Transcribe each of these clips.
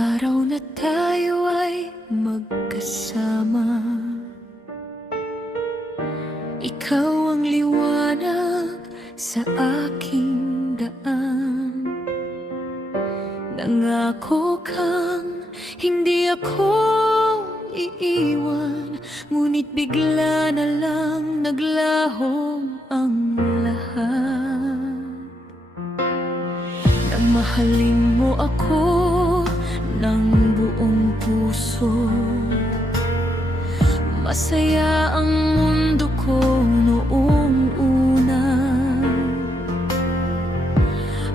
araw na tayo ay magkasama, ikaw ang liwanag sa aking daan. Nangako kang hindi ako iiwan, ngunit bigla na lang naglaho ang lahat. Nang mahalin mo ako ng buong puso, masaya ang mundo ko noong una.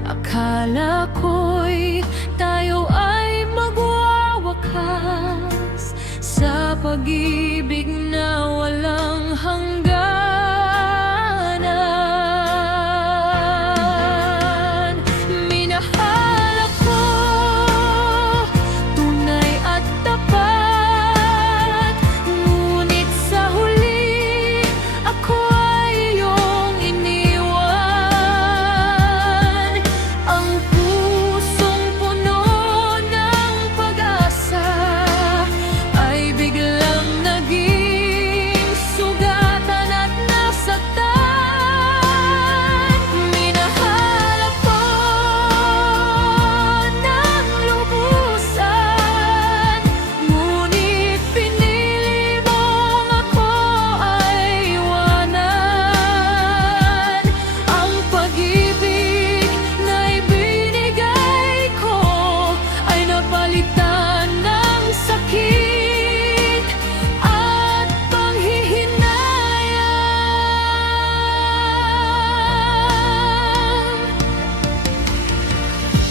Akala ko'y tayo ay magwawakas sa pag-ibig na walang hangganan. Minahal ako, tunay at tapat, ngunit sa huli ako ay iyong iniwan. Ang pusong puno ng pag-asa ay biglang naging sugatan at nasaktan. Minahal ako ng lubusan, ngunit pinili mong ako ay iwanan. Ang pag-ibig na ibinigay ko ay napalitan ng sakit at panghihinayang.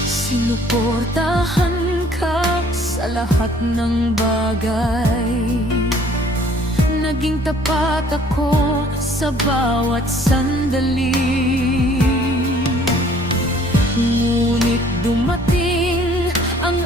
Sinuportahan ka sa lahat ng bagay, naging tapat ako sa bawat sandali. Ngunit dumating ang